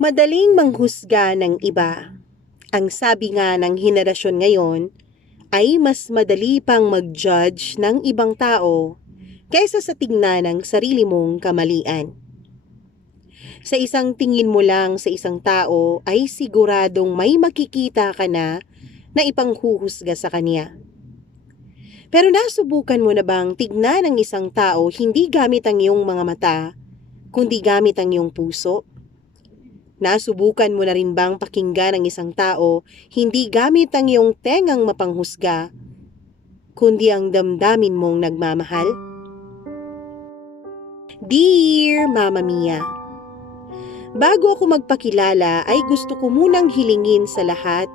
Madaling manghusga ng iba. Ang sabi nga ng henerasyon ngayon ay mas madali pang mag-judge ng ibang tao kaysa sa tingnan ng sarili mong kamalian. Sa isang tingin mo lang sa isang tao ay siguradong may makikita ka na ipanghuhusga sa kanya. Pero nasubukan mo na bang tignan ang isang tao hindi gamit ang iyong mga mata, kundi gamit ang iyong puso? Nasubukan mo na rin bang pakinggan ang isang tao hindi gamit ang iyong tengang mapanghusga, kundi ang damdamin mong nagmamahal? Dear Mama Mia, bago ako magpakilala ay gusto ko munang hilingin sa lahat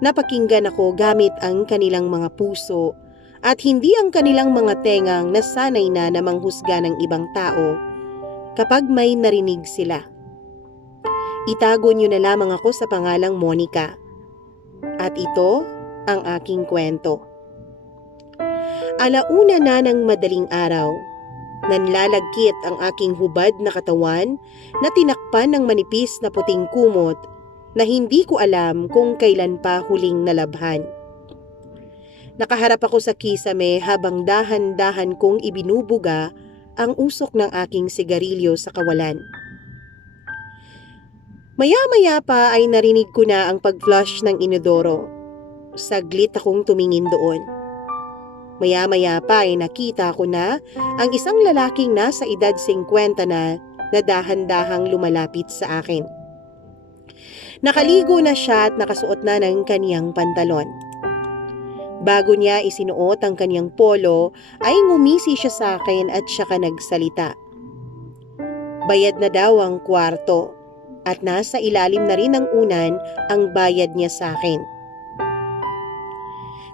na pakinggan ako gamit ang kanilang mga puso at hindi ang kanilang mga tengang nasanay na manghusga ng ibang tao kapag may narinig sila. Itago niyo na lamang ako sa pangalang Monica. At ito ang aking kwento. Alauna na ng madaling araw, nanlalagkit ang aking hubad na katawan na tinakpan ng manipis na puting kumot na hindi ko alam kung kailan pa huling nalabhan. Nakaharap ako sa kisame habang dahan-dahan kong ibinubuga ang usok ng aking sigarilyo sa kawalan. Maya-maya pa ay narinig ko na ang pag-flush ng inodoro. Saglit akong tumingin doon. Maya-maya pa ay nakita ko na ang isang lalaking nasa edad 50 na dahan-dahang lumalapit sa akin. Nakaligo na siya at nakasuot na ng kaniyang pantalon. Bago niya isinuot ang kaniyang polo ay ngumisi siya sa akin at siyaka nagsalita. Bayad na daw ang kwarto. At nasa ilalim na rin ng unan ang bayad niya sa akin.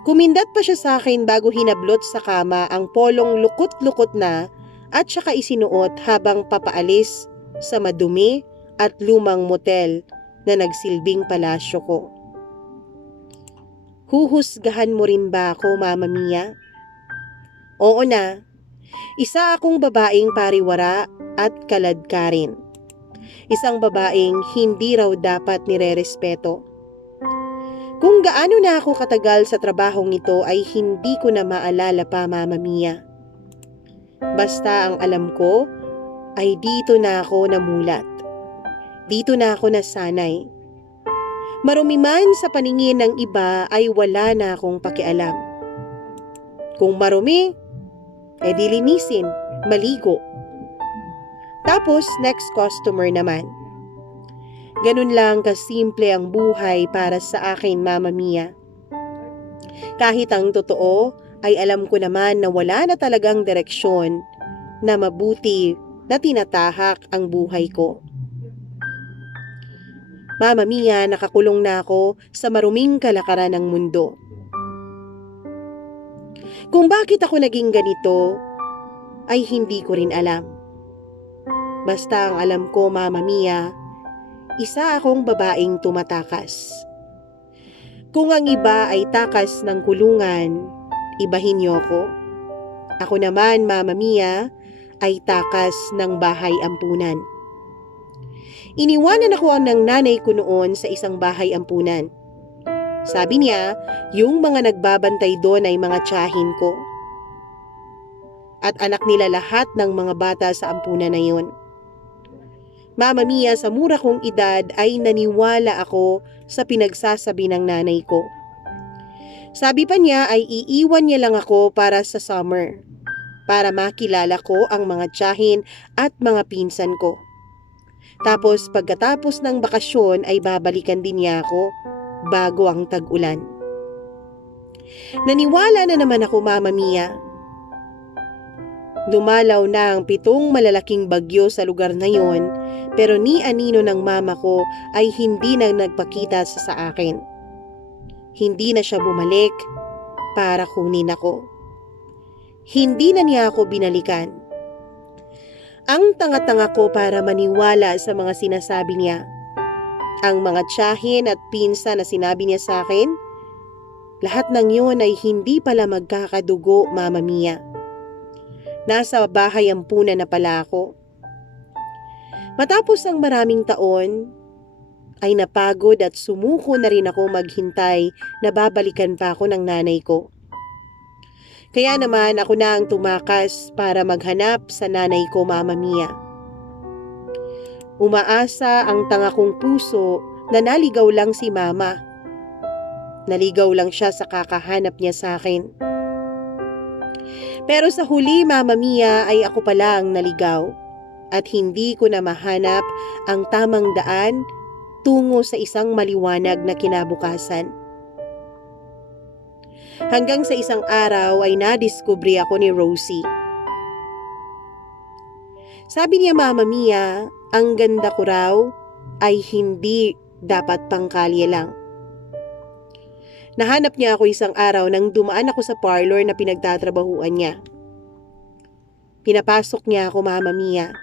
Kumindat pa siya sa akin bago hinablot sa kama ang polong lukot-lukot na at saka isinuot habang papaalis sa madumi at lumang motel na nagsilbing palasyo ko. Huhusgahan mo rin ba ako, Mama Mia? Oo na, isa akong babaeng pariwara at kaladkarin. Isang babaeng hindi raw dapat nirerespeto. Kung gaano na ako katagal sa trabahong ito ay hindi ko na maalala pa, Mama Mia. Basta ang alam ko ay dito na ako namulat. Dito na ako nasanay. Marumi man sa paningin ng iba ay wala na akong pakialam. Kung marumi, edi linisin, maligo. Tapos next customer naman. Ganun lang kasimple ang buhay para sa akin, Mama Mia. Kahit ang totoo ay alam ko naman na wala na talagang direksyon na mabuti na tinatahak ang buhay ko. Mama Mia, nakakulong na ako sa maruming kalakaran ng mundo. Kung bakit ako naging ganito ay hindi ko rin alam. Basta ang alam ko, Mama Mia, isa akong babaeng tumatakas. Kung ang iba ay takas ng kulungan, ibahin niyo ako. Ako naman, Mama Mia, ay takas ng bahay ampunan. Iniwanan ako ng nanay ko noon sa isang bahay ampunan. Sabi niya, yung mga nagbabantay doon ay mga tiyahin ko. At anak nila lahat ng mga bata sa ampunan na yun. Mama Mia, sa mura kong edad ay naniwala ako sa pinagsasabi ng nanay ko. Sabi pa niya ay iiwan niya lang ako para sa summer, para makilala ko ang mga tiyahin at mga pinsan ko. Tapos pagkatapos ng bakasyon ay babalikan din niya ako bago ang tag-ulan. Naniwala na naman ako, Mama Mia. Dumalaw na ang 7 malalaking bagyo sa lugar na yon, pero ni anino ng mama ko ay hindi na nagpakita sa akin. Hindi na siya bumalik para kunin ako. Hindi na niya ako binalikan. Ang tanga-tanga ko para maniwala sa mga sinasabi niya. Ang mga tiyahin at pinsa na sinabi niya sa akin, lahat ng yun ay hindi pala magkakadugo, Mama Mia. Nasa bahay ampunan na pala ako. Matapos ang maraming taon, ay napagod at sumuko na rin ako maghintay na babalikan pa ako ng nanay ko. Kaya naman ako na ang tumakas para maghanap sa nanay ko, Mama Mia. Umaasa ang tanga kong puso na naligaw lang si Mama. Naligaw lang siya sa kakahanap niya sa akin. Pero sa huli, Mama Mia, ay ako pala ang naligaw at hindi ko na mahanap ang tamang daan tungo sa isang maliwanag na kinabukasan. Hanggang sa isang araw ay nadiskubre ako ni Rosie. Sabi niya, Mama Mia, ang ganda ko raw ay hindi dapat pangkalye lang. Nahanap niya ako isang araw nang dumaan ako sa parlor na pinagtatrabahuan niya. Pinapasok niya ako, Mama Mia.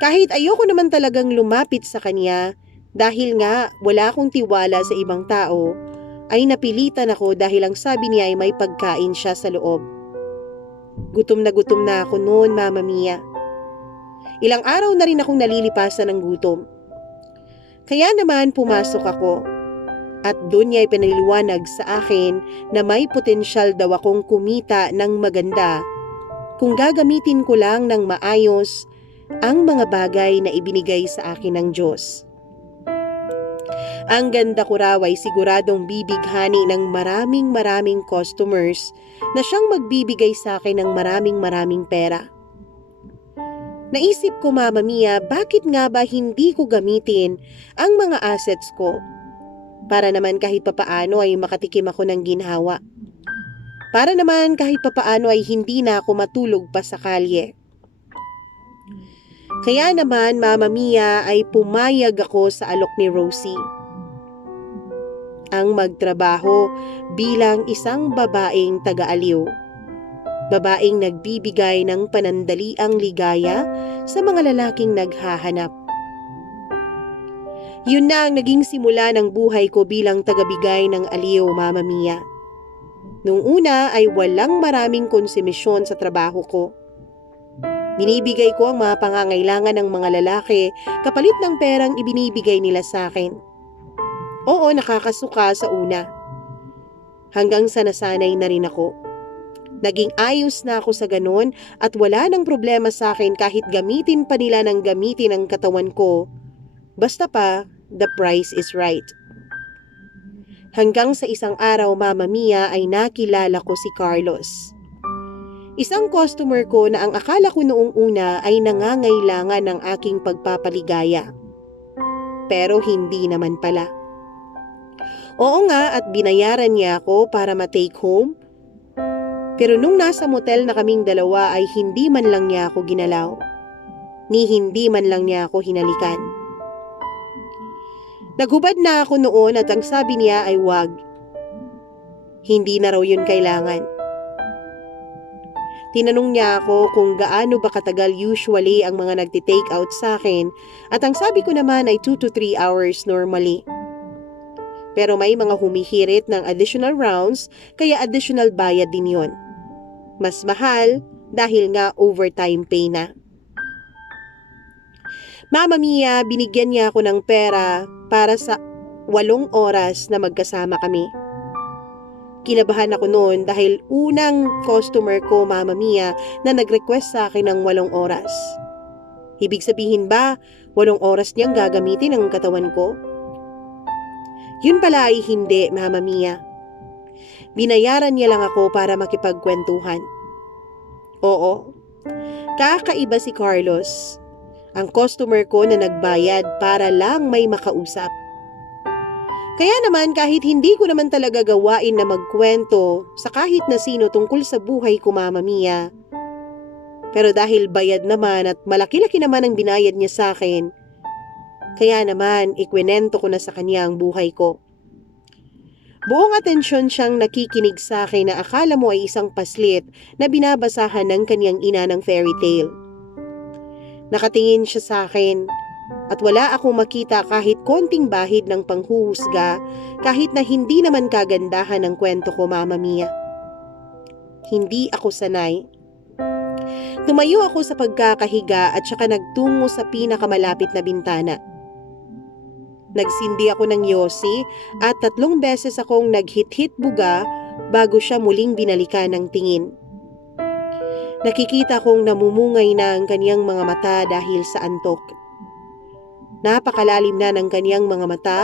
Kahit ayoko naman talagang lumapit sa kanya dahil nga wala akong tiwala sa ibang tao, ay napilitan ako dahil ang sabi niya ay may pagkain siya sa loob. Gutom na ako noon, Mama Mia. Ilang araw na rin akong nalilipasan ng gutom. Kaya naman pumasok ako. At doon niya ipinaliwanag sa akin na may potensyal daw akong kumita ng maganda kung gagamitin ko lang ng maayos ang mga bagay na ibinigay sa akin ng Diyos. Ang ganda ko raw ay siguradong bibighani ng maraming customers na siyang magbibigay sa akin ng maraming pera. Naisip ko, Mama Mia, bakit nga ba hindi ko gamitin ang mga assets ko? Para naman kahit papaano ay makatikim ako ng ginhawa. Para naman kahit papaano ay hindi na ako matulog pa sa kalye. Kaya naman, Mama Mia, ay pumayag ako sa alok ni Rosie. Ang magtrabaho bilang isang babaeng taga-aliw. Babaeng nagbibigay ng panandaliang ligaya sa mga lalaking naghahanap. Yun na ang naging simula ng buhay ko bilang tagabigay ng aliw, Mama Mia. Nung una ay walang maraming konsumisyon sa trabaho ko. Binibigay ko ang mga pangangailangan ng mga lalaki kapalit ng perang ibinibigay nila sa akin. Oo, nakakasuka sa una. Hanggang sa nasanay na rin ako. Naging ayos na ako sa ganun at wala nang problema sa akin kahit gamitin pa nila ng gamitin ang katawan ko. Basta pa, the price is right. Hanggang sa isang araw, Mama Mia, ay nakilala ko si Carlos. Isang customer ko na ang akala ko noong una ay nangangailangan ng aking pagpapaligaya. Pero hindi naman pala. Oo nga, at binayaran niya ako para ma-take home. Pero nung nasa motel na kaming dalawa ay hindi man lang niya ako ginalaw. Ni hindi man lang niya ako hinalikan. Naghubad na ako noon at ang sabi niya ay wag. Hindi na raw yun kailangan. Tinanong niya ako kung gaano ba katagal usually ang mga nagti-take out sa akin at ang sabi ko naman ay 2 to 3 hours normally. Pero may mga humihirit ng additional rounds kaya additional bayad din yon. Mas mahal dahil nga overtime pay na. Mama Mia, binigyan niya ako ng pera para sa 8 oras na magkasama kami. Kinabahan ako noon dahil unang customer ko, Mama Mia, na nag-request sa akin ng 8 oras. Ibig sabihin ba, 8 oras niyang gagamitin ang katawan ko? Yun pala ay hindi, Mama Mia. Binayaran niya lang ako para makipagkwentuhan. Oo, kakaiba si Carlos. Ang customer ko na nagbayad para lang may makausap. Kaya naman kahit hindi ko naman talaga gawain na magkwento sa kahit na sino tungkol sa buhay ko, Mama Mia. Pero dahil bayad naman at malaki-laki naman ang binayad niya sa akin, kaya naman ikwinento ko na sa kanya ang buhay ko. Buong atensyon siyang nakikinig sa akin na akala mo ay isang paslit na binabasahan ng kanyang ina ng fairy tale. Nakatingin siya sa akin at wala akong makita kahit konting bahid ng panghuhusga kahit na hindi naman kagandahan ng kwento ko, Mama Mia. Hindi ako sanay. Tumayo ako sa pagkakahiga at saka nagtungo sa pinakamalapit na bintana. Nagsindi ako ng yosi at 3 beses akong naghit-hit buga bago siya muling binalikan ng tingin. Nakikita kong namumungay na ang kaniyang mga mata dahil sa antok. Napakalalim na ng kaniyang mga mata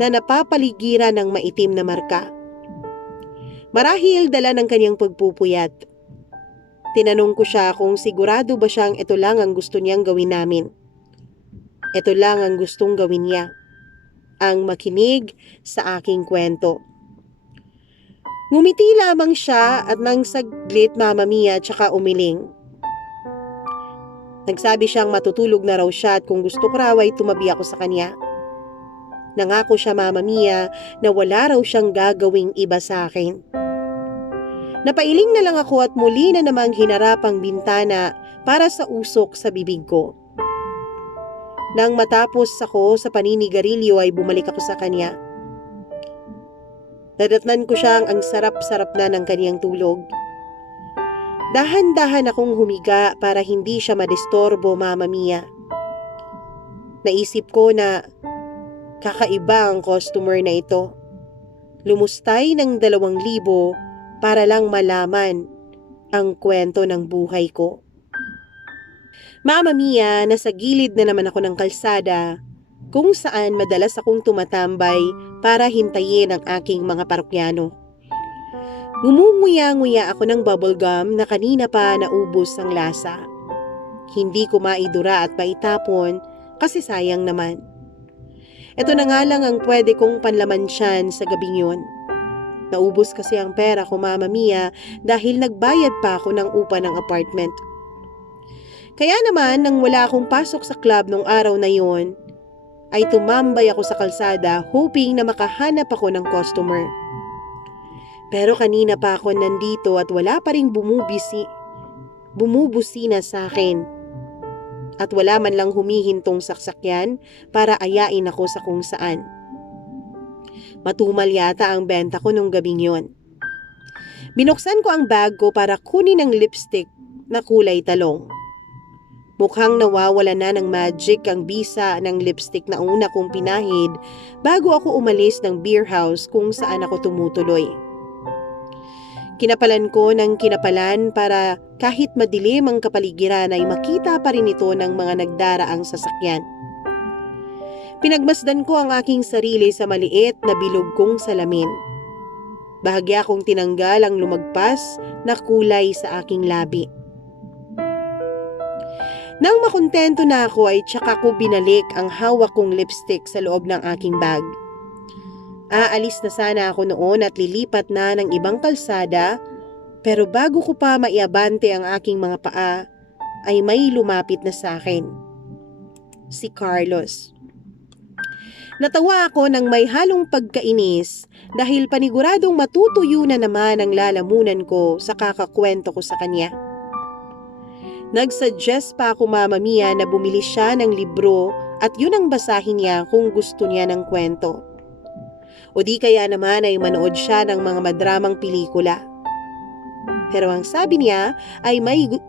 na napapaligiran ng maitim na marka. Marahil dala ng kaniyang pagpupuyat. Tinanong ko siya kung sigurado ba siyang ito lang ang gusto niyang gawin namin. Ito lang ang gustong gawin niya. Ang makinig sa aking kwento. Ngumiti lamang siya at nang saglit Mama Mia tsaka umiling. Nagsabi siyang matutulog na raw siya at kung gusto ko raw ay tumabi ako sa kanya. Nangako siya Mama Mia na wala raw siyang gagawing iba sa akin. Napailing na lang ako at muli na namang hinarap ang bintana para sa usok sa bibig ko. Nang matapos ako sa paninigarilyo ay bumalik ako sa kanya. Nadatnan ko siyang ang sarap-sarap na ng kaniyang tulog. Dahan-dahan akong humiga para hindi siya madistorbo Mama Mia. Naisip ko na kakaiba ang customer na ito. Lumustay ng 2,000 para lang malaman ang kwento ng buhay ko. Mama Mia, nasa gilid na naman ako ng kalsada kung saan madalas akong tumatambay para hintayin ang aking mga parokyano. Ngumunguya-nguya ako ng bubblegum na kanina pa naubos ang lasa. Hindi ko maidura at maitapon kasi sayang naman. Ito na nga lang ang pwede kong panlaman-syan sa gabing yun. Naubos kasi ang pera ko Mama Mia dahil nagbayad pa ako ng upa ng apartment. Kaya naman nang wala akong pasok sa club nung araw na yon, ay tumambay ako sa kalsada hoping na makahanap ako ng customer. Pero kanina pa ako nandito at wala pa ring bumubusina sa akin. At wala man lang humihintong saksakyan para ayain ako sa kung saan. Matumal yata ang benta ko nung gabing yon. Binuksan ko ang bag ko para kunin ang lipstick na kulay talong. Mukhang nawawala na ng magic ang bisa ng lipstick na una kong pinahid bago ako umalis ng beer house kung saan ako tumutuloy. Kinapalan ko ng kinapalan para kahit madilim ang kapaligiran ay makita pa rin ito ng mga nagdaraang sasakyan. Pinagmasdan ko ang aking sarili sa maliit na bilog kong salamin. Bahagya kong tinanggal ang lumagpas na kulay sa aking labi. Nang makontento na ako ay tsaka ko binalik ang hawak kong lipstick sa loob ng aking bag. Aalis na sana ako noon at lilipat na ng ibang kalsada, pero bago ko pa maiabante ang aking mga paa ay may lumapit na sa akin. Si Carlos. Natawa ako ng may halong pagkainis dahil paniguradong matutuyo na naman ang lalamunan ko sa kakakwento ko sa kanya. Nagsuggest pa ako Mama Mia na bumili siya ng libro at yun ang basahin niya kung gusto niya ng kwento. O di kaya naman ay manood siya ng mga madramang pelikula. Pero ang sabi niya ay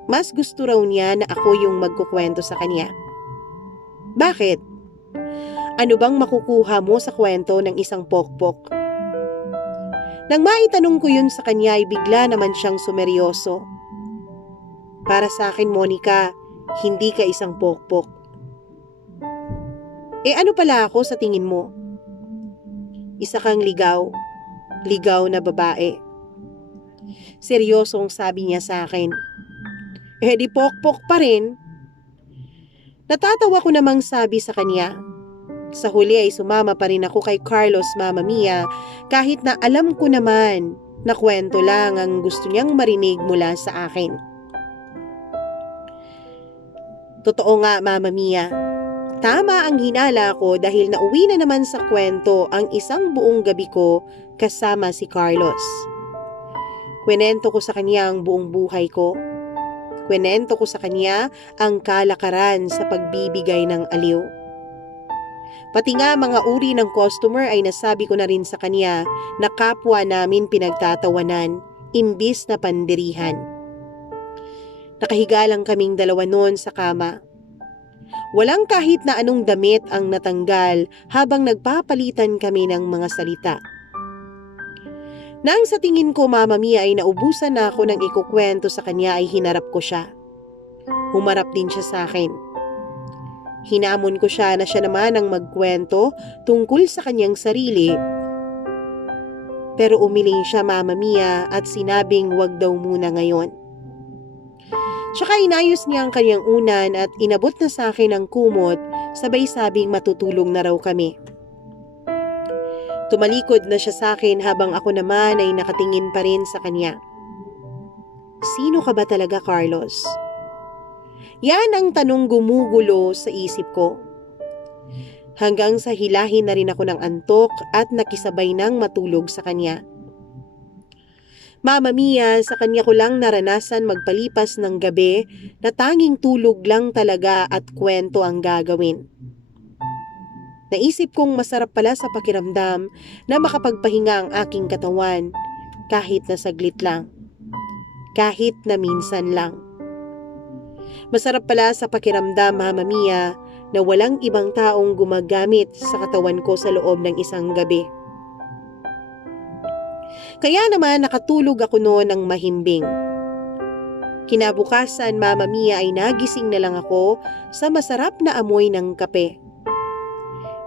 mas gusto raw niya na ako yung magkukwento sa kanya. Bakit? Ano bang makukuha mo sa kwento ng isang pokpok? Nang maitanong ko yun sa kanya ay bigla naman siyang sumeryoso. Para sa akin, Monica, hindi ka isang pokpok. Ano pala ako sa tingin mo? Isa kang ligaw na babae. Seryosong sabi niya sa akin. Di pokpok pa rin. Natatawa ko namang sabi sa kanya. Sa huli ay sumama pa rin ako kay Carlos Mama Mia kahit na alam ko naman na kwento lang ang gusto niyang marinig mula sa akin. Totoo nga Mama Mia, tama ang hinala ko dahil nauwi na naman sa kwento ang isang buong gabi ko kasama si Carlos. Kwento ko sa kanya ang buong buhay ko. Kwento ko sa kanya ang kalakaran sa pagbibigay ng aliw. Pati nga mga uri ng customer ay nasabi ko na rin sa kanya na kapwa namin pinagtatawanan, imbis na pandirihan. Nakahiga lang kaming dalawa noon sa kama. Walang kahit na anong damit ang natanggal habang nagpapalitan kami ng mga salita. Nang sa tingin ko Mama Mia ay naubusan na ako ng ikukwento sa kanya ay hinarap ko siya. Humarap din siya sa akin. Hinamon ko siya na siya naman ang magkwento tungkol sa kanyang sarili. Pero umiling siya Mama Mia at sinabing wag daw muna ngayon. Tsaka inayos niya ang kanyang unan at inabot na sa akin ang kumot, sabay sabing matutulog na raw kami. Tumalikod na siya sa akin habang ako naman ay nakatingin pa rin sa kanya. Sino ka ba talaga, Carlos? Yan ang tanong gumugulo sa isip ko. Hanggang sa hilahin na rin ako ng antok at nakisabay nang matulog sa kanya. Mama Mia, sa kanya ko lang naranasan magpalipas ng gabi na tanging tulog lang talaga at kwento ang gagawin. Naisip kong masarap pala sa pakiramdam na makapagpahinga ang aking katawan kahit na saglit lang, kahit na minsan lang. Masarap pala sa pakiramdam Mama Mia na walang ibang taong gumagamit sa katawan ko sa loob ng isang gabi. Kaya naman nakatulog ako noon ng mahimbing. Kinabukasan Mama Mia ay nagising na lang ako sa masarap na amoy ng kape.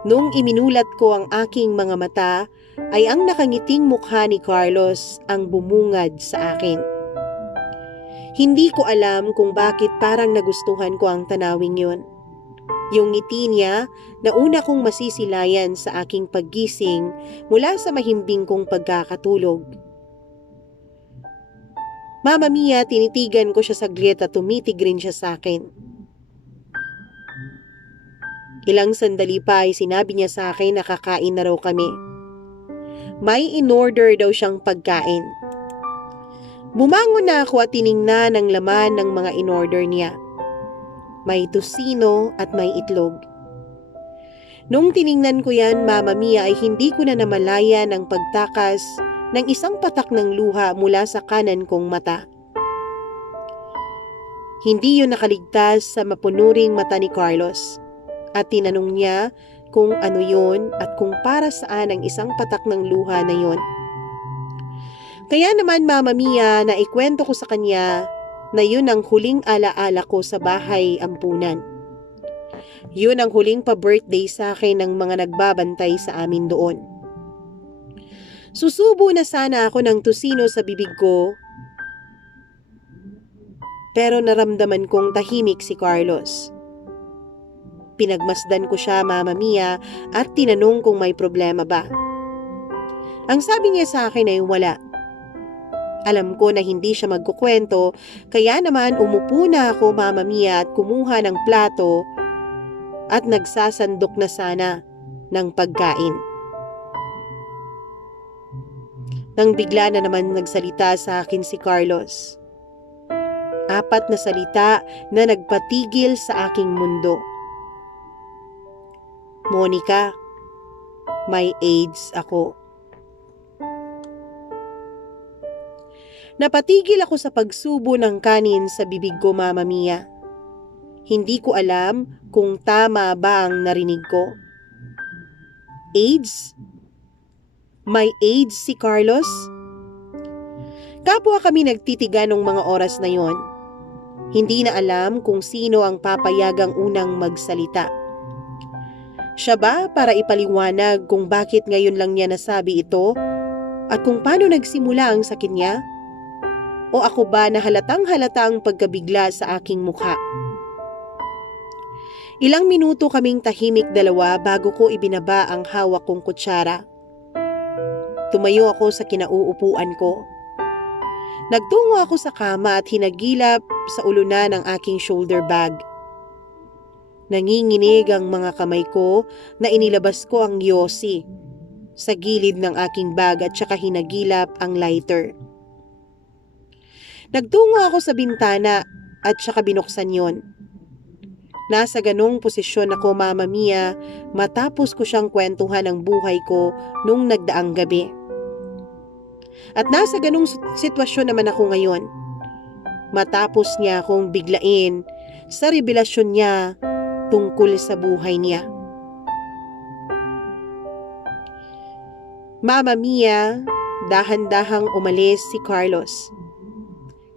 Nung iminulat ko ang aking mga mata ay ang nakangiting mukha ni Carlos ang bumungad sa akin. Hindi ko alam kung bakit parang nagustuhan ko ang tanawing yun. Yung ngiti niya na una kong masisilayan sa aking paggising mula sa mahimbing kong pagkakatulog. Mama Mia, tinitigan ko siya saglit at tumitig rin siya sa akin. Ilang sandali pa ay sinabi niya sa akin na kakain na raw kami. May in-order daw siyang pagkain. Bumangon na ako at tiningnan ang laman ng mga in-order niya. May tusino at may itlog. Nung tiningnan ko yan, Mama Mia, ay hindi ko na namalayan ang pagtakas ng isang patak ng luha mula sa kanan kong mata. Hindi yun nakaligtas sa mapunuring mata ni Carlos at tinanong niya kung ano yun at kung para saan ang isang patak ng luha na yun. Kaya naman Mama Mia, na ikwento ko sa kanya na yun ang huling alaala ko sa bahay ampunan. Yun ang huling pa-birthday sa akin ng mga nagbabantay sa amin doon. Susubo na sana ako ng tusino sa bibig ko, pero naramdaman kong tahimik si Carlos. Pinagmasdan ko siya Mama Mia at tinanong kung may problema ba. Ang sabi niya sa akin ay wala. Alam ko na hindi siya magkukwento, kaya naman umupo na ako Mama Mia at kumuha ng plato at nagsasandok na sana ng pagkain. Nang bigla na naman nagsalita sa akin si Carlos. 4 na salita na nagpatigil sa aking mundo. Monica, may AIDS ako. Napatigil ako sa pagsubo ng kanin sa bibig ko Mama Mia. Hindi ko alam kung tama ba ang narinig ko. AIDS? May AIDS si Carlos? Kapwa kami nagtitigan ng mga oras na yon. Hindi na alam kung sino ang papayagang unang magsalita. Siya ba para ipaliwanag kung bakit ngayon lang niya nasabi ito at kung paano nagsimula ang sakit niya? O ako ba na halatang-halata ang pagkabigla sa aking mukha? Ilang minuto kaming tahimik dalawa bago ko ibinaba ang hawak kong kutsara. Tumayo ako sa kinauupuan ko. Nagtungo ako sa kama at hinagilap sa ulunan ng aking shoulder bag. Nanginginig ang mga kamay ko na inilabas ko ang yosi sa gilid ng aking bag at saka hinagilap ang lighter. Nagtungo ako sa bintana at saka binuksan yon. Nasa ganong posisyon ako Mama Mia matapos ko siyang kwentuhan ang buhay ko nung nagdaang gabi. At nasa ganong sitwasyon naman ako ngayon. Matapos niya akong biglain sa revelasyon niya tungkol sa buhay niya. Mama Mia, dahan-dahang umalis si Carlos.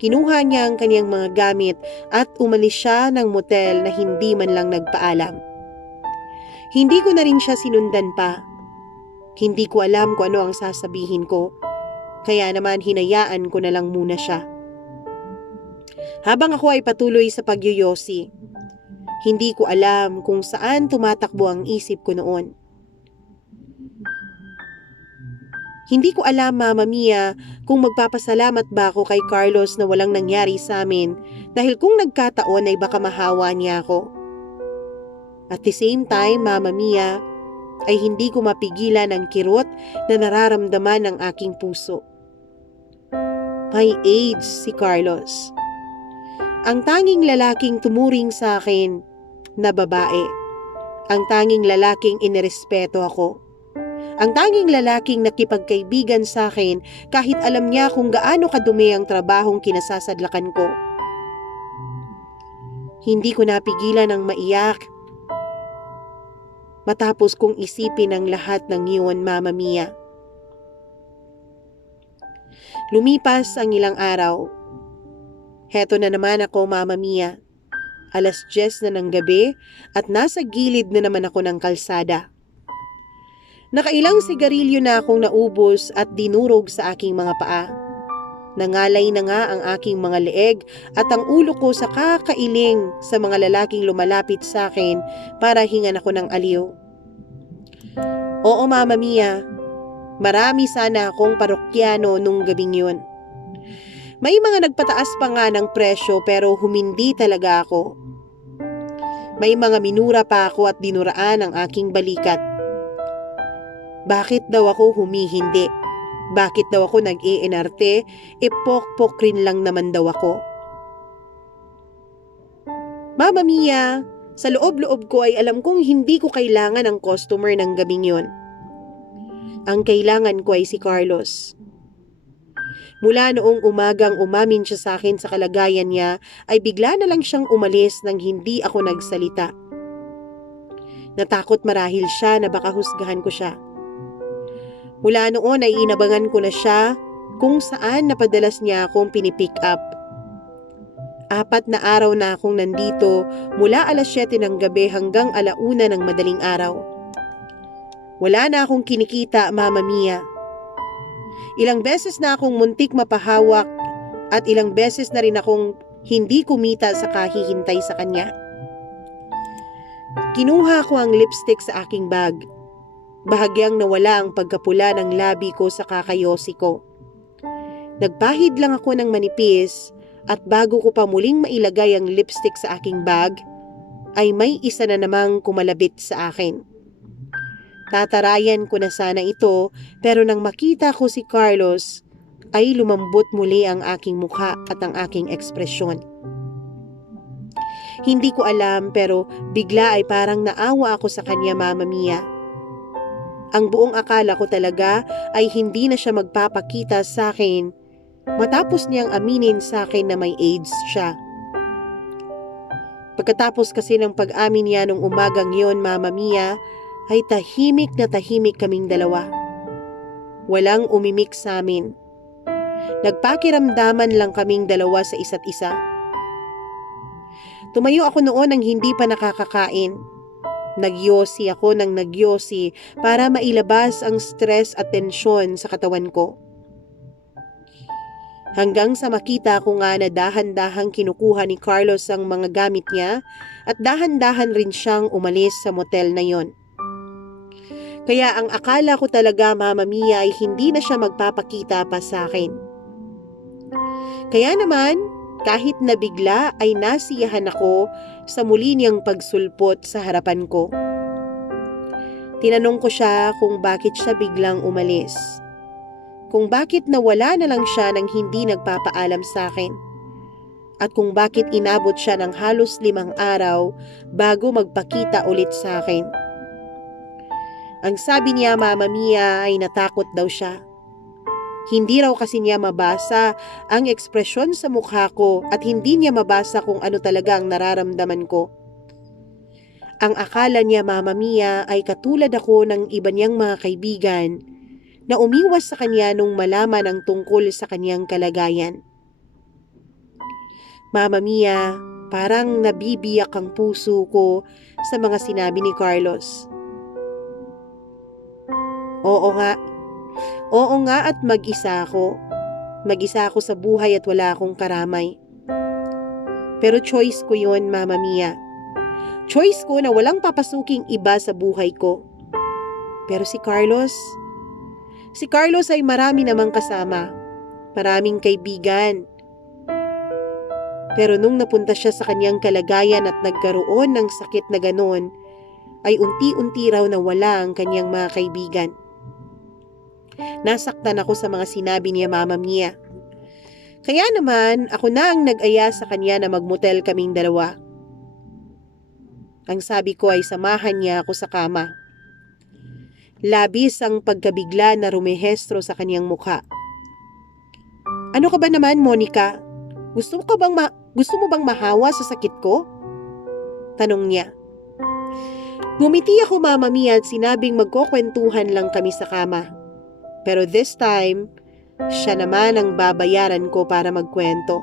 Kinuha niya ang kanyang mga gamit at umalis siya ng motel na hindi man lang nagpaalam. Hindi ko na rin siya sinundan pa. Hindi ko alam kung ano ang sasabihin ko, kaya naman hinayaan ko na lang muna siya. Habang ako ay patuloy sa pagyoyosi, hindi ko alam kung saan tumatakbo ang isip ko noon. Hindi ko alam, Mama Mia, kung magpapasalamat ba ako kay Carlos na walang nangyari sa amin dahil kung nagkataon ay baka mahawa niya ako. At the same time, Mama Mia, ay hindi ko mapigilan ang kirot na nararamdaman ng aking puso. May AIDS si Carlos. Ang tanging lalaking tumuring sa akin na babae. Ang tanging lalaking inirespeto ako. Ang tanging lalaking nakipagkaibigan sa akin kahit alam niya kung gaano kadumi ang trabahong kinasasadlakan ko. Hindi ko napigilan ang maiyak matapos kong isipin ang lahat ng iyon, Mama Mia. Lumipas ang ilang araw. Heto na naman ako, Mama Mia. 10:00 na ng gabi at nasa gilid na naman ako ng kalsada. Nakailang sigarilyo na akong naubos at dinurog sa aking mga paa. Nangalay na nga ang aking mga leeg at ang ulo ko sa kakailing sa mga lalaking lumalapit sa akin para hingan ako ng aliw. Oo, Mama Mia, marami sana akong parokyano nung gabing yun. May mga nagpataas pa nga ng presyo pero humindi talaga ako. May mga minura pa ako at dinuraan ang aking balikat. Bakit daw ako humihindi? Bakit daw ako nag-iinarte? Pok-pok rin lang naman daw ako. Mama Mia, sa loob-loob ko ay alam kong hindi ko kailangan ang customer ng gabing yon. Ang kailangan ko ay si Carlos. Mula noong umagang umamin siya sa akin sa kalagayan niya, ay bigla na lang siyang umalis nang hindi ako nagsalita. Natakot marahil siya na baka husgahan ko siya. Mula noon ay inabangan ko na siya kung saan napadalas niya akong pinipick up. 4 na araw na akong nandito mula 7:00 ng gabi hanggang 1:00 ng madaling araw. Wala na akong kinikita, Mama Mia. Ilang beses na akong muntik mapahawak at ilang beses na rin akong hindi kumita sa kahihintay sa kanya. Kinuha ko ang lipstick sa aking bag. Bahagyang nawala ang pagkapula ng labi ko sa kakayosi ko. Nagpahid lang ako ng manipis at bago ko pa muling mailagay ang lipstick sa aking bag, ay may isa na namang kumalabit sa akin. Tatarayan ko na sana ito pero nang makita ko si Carlos, ay lumambot muli ang aking mukha at ang aking ekspresyon. Hindi ko alam pero bigla ay parang naawa ako sa kanya, Mama Mia. Ang buong akala ko talaga ay hindi na siya magpapakita sa akin matapos niyang aminin sa akin na may AIDS siya. Pagkatapos kasi ng pag-amin niya nung umagang yon, Mama Mia, ay tahimik na tahimik kaming dalawa. Walang umimik sa amin. Nagpakiramdaman lang kaming dalawa sa isa't isa. Tumayo ako noon nang hindi pa nakakakain. Nagyosi ako ng nagyosi para mailabas ang stress at tensyon sa katawan ko. Hanggang sa makita ko nga na dahan-dahang kinukuha ni Carlos ang mga gamit niya at dahan-dahan rin siyang umalis sa motel na yon. Kaya ang akala ko talaga, Mama Mia, ay hindi na siya magpapakita pa sa akin. Kaya naman, kahit nabigla ay nasiyahan ako sa muli niyang pagsulpot sa harapan ko. Tinanong ko siya kung bakit siya biglang umalis. Kung bakit nawala na lang siya nang hindi nagpapaalam sa akin. At kung bakit inabot siya ng halos 5 araw bago magpakita ulit sa akin. Ang sabi niya, Mama Mia, ay natakot daw siya. Hindi raw kasi niya mabasa ang ekspresyon sa mukha ko at hindi niya mabasa kung ano talaga ang nararamdaman ko. Ang akala niya, Mama Mia, ay katulad ako ng iba niyang mga kaibigan na umiwas sa kanya nung malaman ang tungkol sa kanyang kalagayan. Mama Mia, parang nabibiyak ang puso ko sa mga sinabi ni Carlos. Oo nga. Oo nga, at mag-isa ako. Mag-isa ako sa buhay at wala akong karamay. Pero choice ko yun, Mama Mia. Choice ko na walang papasuking iba sa buhay ko. Pero si Carlos ay marami namang kasama. Maraming kaibigan. Pero nung napunta siya sa kanyang kalagayan at nagkaroon ng sakit na ganon, ay unti-unti raw nawala ang kanyang mga kaibigan. Nasaktan ako sa mga sinabi niya, Mama Mia. Kaya naman, ako na ang nag-aya sa kanya na magmotel kaming dalawa. Ang sabi ko ay samahan niya ako sa kama. Labis ang pagkabigla na rumehestro sa kanyang mukha. Ano ka ba naman, Monica? Gusto mo bang mahawa sa sakit ko? Tanong niya. Ngumiti ako, Mama Mia, at sinabing magkukwentuhan lang kami sa kama. Pero this time, siya naman ang babayaran ko para magkwento.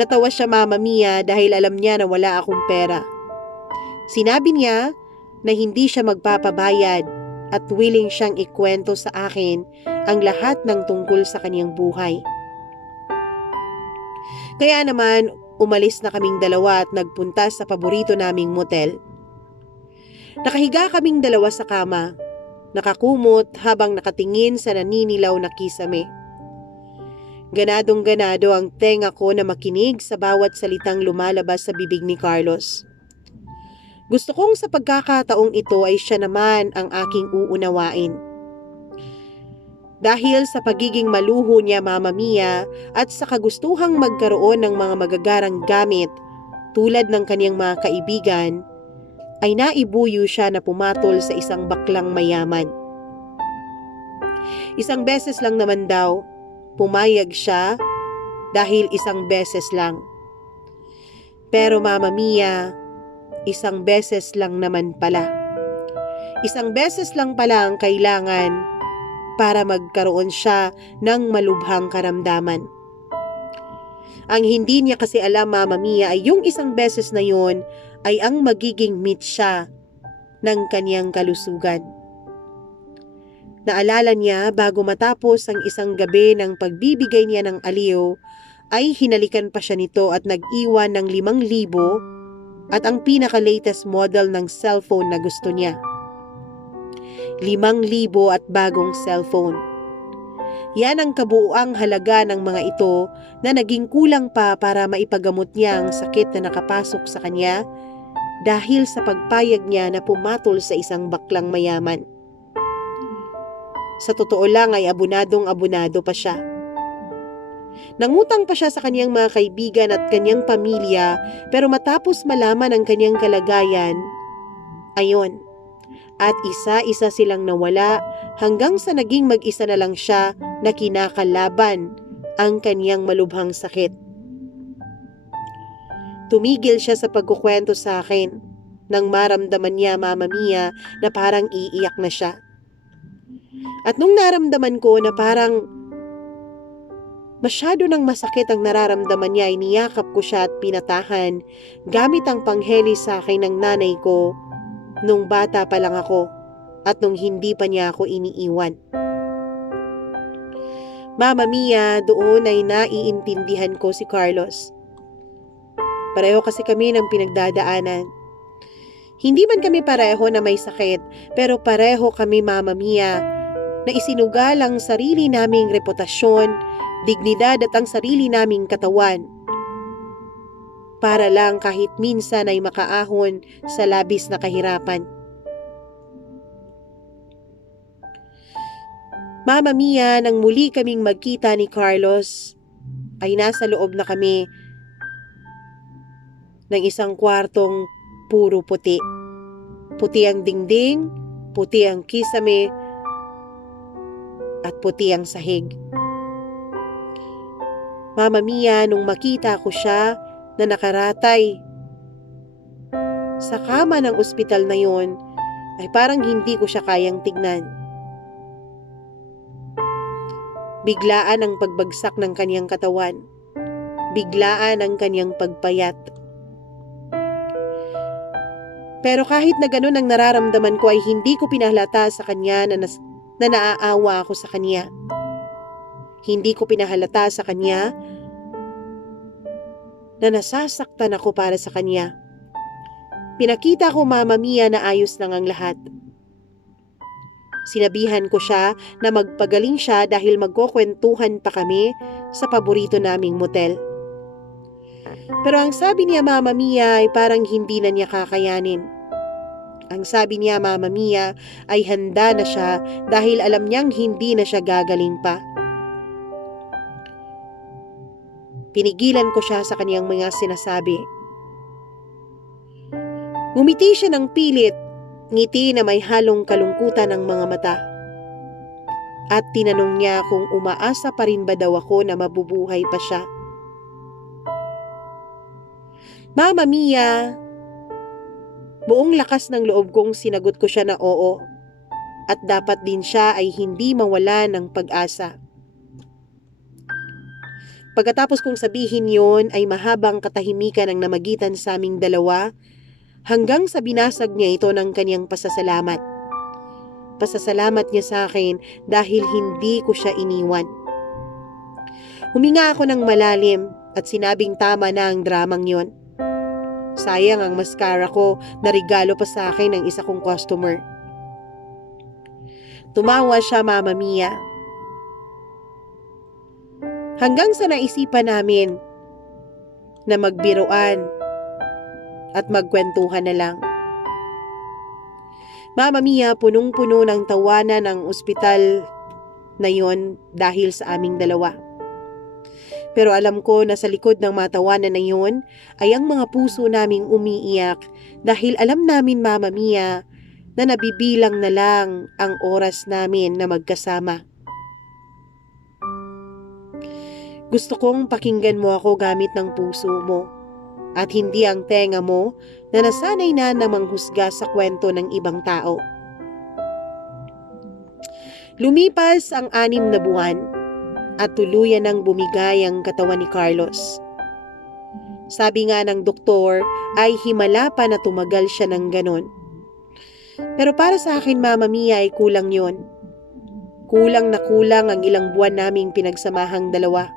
Natawa siya, Mama Mia, dahil alam niya na wala akong pera. Sinabi niya na hindi siya magpapabayad at willing siyang ikwento sa akin ang lahat ng tungkol sa kanyang buhay. Kaya naman, umalis na kaming dalawa at nagpunta sa paborito naming motel. Nakahiga kaming dalawa sa kama, nakakumot habang nakatingin sa naninilaw na kisame. Ganadong-ganado ang tenga ko na makinig sa bawat salitang lumalabas sa bibig ni Carlos. Gusto kong sa pagkakataong ito ay siya naman ang aking uunawain. Dahil sa pagiging maluho niya, Mama Mia, at sa kagustuhang magkaroon ng mga magagarang gamit tulad ng kanyang mga kaibigan, ay naibuyo siya na pumatol sa isang baklang mayaman. Isang beses lang naman daw, pumayag siya dahil isang beses lang. Pero Mama Mia, isang beses lang naman pala. Isang beses lang pala ang kailangan para magkaroon siya ng malubhang karamdaman. Ang hindi niya kasi alam, Mama Mia, ay yung isang beses na yun ay ang magiging meet siya ng kanyang kalusugan. Naalala niya bago matapos ang isang gabi ng pagbibigay niya ng aliw, ay hinalikan pa siya nito at nag-iwan ng 5,000 at ang pinaka-latest model ng cellphone na gusto niya. 5,000 at bagong cellphone. Yan ang kabuuang halaga ng mga ito na naging kulang pa para maipagamot niya ang sakit na nakapasok sa kanya dahil sa pagpayag niya na pumatol sa isang baklang mayaman. Sa totoo lang ay abunadong-abunado pa siya. Nangutang pa siya sa kanyang mga kaibigan at kanyang pamilya, pero matapos malaman ang kanyang kalagayan, ayon, at isa-isa silang nawala hanggang sa naging mag-isa na lang siya na kinakalaban ang kanyang malubhang sakit. Tumigil siya sa pagkukwento sa akin nang maramdaman niya, Mama Mia, na parang iiyak na siya. At nung naramdaman ko na parang masyado nang masakit ang nararamdaman niya, ay niyakap ko siya at pinatahan gamit ang pangheli sa akin ng nanay ko nung bata pa lang ako at nung hindi pa niya ako iniiwan. Mama Mia, doon ay naiintindihan ko si Carlos. Pareho kasi kami ng pinagdadaanan. Hindi man kami pareho na may sakit, pero pareho kami, Mama Mia, na isinugal ang sarili naming reputasyon, dignidad at ang sarili naming katawan para lang kahit minsan ay makaahon sa labis na kahirapan. Mama Mia, nang muli kaming magkita ni Carlos, ay nasa loob na kami ng isang kwartong puro puti. Puti ang dingding, puti ang kisame, at puti ang sahig. Mama Mia, nung makita ko siya na nakaratay sa kama ng ospital na yon ay parang hindi ko siya kayang tignan. Biglaan ang pagbagsak ng kanyang katawan. Biglaan ang kanyang pagpayat. Pero kahit na ganun ang nararamdaman ko ay hindi ko pinahalata sa kanya na naaawa ako sa kanya. Hindi ko pinahalata sa kanya na nasasaktan ako para sa kanya. Pinakita ko Mama Mia na ayos lang ang lahat. Sinabihan ko siya na magpagaling siya dahil magkukwentuhan pa kami sa paborito naming motel. Pero ang sabi niya Mama Mia ay parang hindi na niya kakayanin. Ang sabi niya Mama Mia ay handa na siya dahil alam niyang hindi na siya gagaling pa. Pinigilan ko siya sa kaniyang mga sinasabi. Ngumiti siya ng pilit, ngiti na may halong kalungkutan ng mga mata. At tinanong niya kung umaasa pa rin ba daw ako na mabubuhay pa siya. Mama Mia, buong lakas ng loob kong sinagot ko siya na oo. At dapat din siya ay hindi mawala ng pag-asa. Pagkatapos kong sabihin yon ay mahabang katahimikan ang namagitan sa aming dalawa hanggang sa binasag niya ito ng kanyang pasasalamat. Pasasalamat niya sa akin dahil hindi ko siya iniwan. Huminga ako ng malalim at sinabing tama na ang dramang yon. Sayang ang mascara ko na regalo pa sa akin ng isa kong customer. Tumawa siya Mama Mia. Hanggang sa naisipan namin na magbiruan at magkwentuhan na lang. Mama Mia, punong-puno ng tawanan ng ospital na yon dahil sa aming dalawa. Pero alam ko na sa likod ng matawanan na yon ay ang mga puso naming umiiyak dahil alam namin Mama Mia na nabibilang na lang ang oras namin na magkasama. Gusto kong pakinggan mo ako gamit ng puso mo at hindi ang tenga mo na nasanay na manghusga sa kwento ng ibang tao. Lumipas ang 6 na buwan at tuluyan ng bumigay ang katawan ni Carlos. Sabi nga ng doktor ay himala pa na tumagal siya ng ganon. Pero para sa akin Mama Mia ay kulang yon. Kulang na kulang ang ilang buwan naming pinagsamahang dalawa.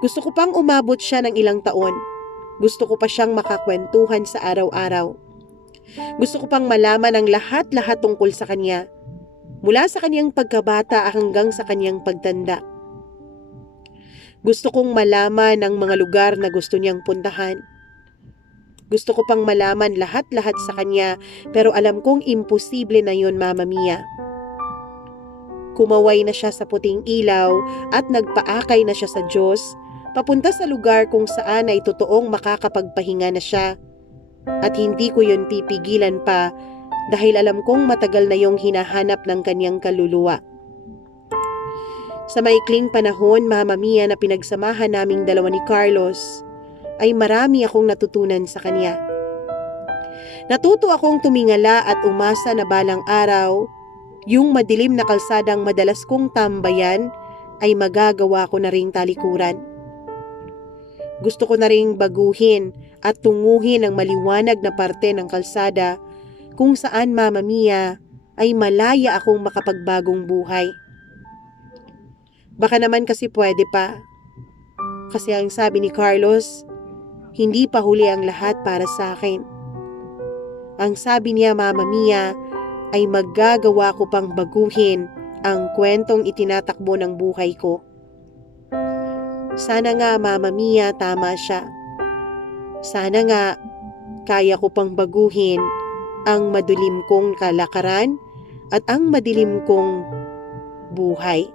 Gusto ko pang umabot siya ng ilang taon. Gusto ko pa siyang makakwentuhan sa araw-araw. Gusto ko pang malaman ang lahat-lahat tungkol sa kanya. Mula sa kanyang pagkabata hanggang sa kanyang pagtanda. Gusto kong malaman ang mga lugar na gusto niyang puntahan. Gusto ko pang malaman lahat-lahat sa kanya pero alam kong imposible na yun Mama Mia. Kumaway na siya sa puting ilaw at nagpaakay na siya sa Diyos papunta sa lugar kung saan ay totoong makakapagpahinga na siya at hindi ko yun pipigilan pa dahil alam kong matagal na yung hinahanap ng kanyang kaluluwa. Sa maikling panahon Mama Mia na pinagsamahan naming dalawa ni Carlos ay marami akong natutunan sa kanya. Natuto akong tumingala at umasa na balang araw yung madilim na kalsadang madalas kong tambayan ay magagawa ko na ring talikuran. Gusto ko na ring baguhin at tunguhin ang maliwanag na parte ng kalsada kung saan Mama Mia ay malaya akong makapagbagong buhay. Baka naman kasi pwede pa. Kasi ang sabi ni Carlos, hindi pa huli ang lahat para sa akin. Ang sabi niya Mama Mia ay maggagawa ko pang baguhin ang kwentong itinatakbo ng buhay ko. Sana nga Mama Mia tama siya. Sana nga kaya ko pang baguhin ang madilim kong kalakaran at ang madilim kong buhay.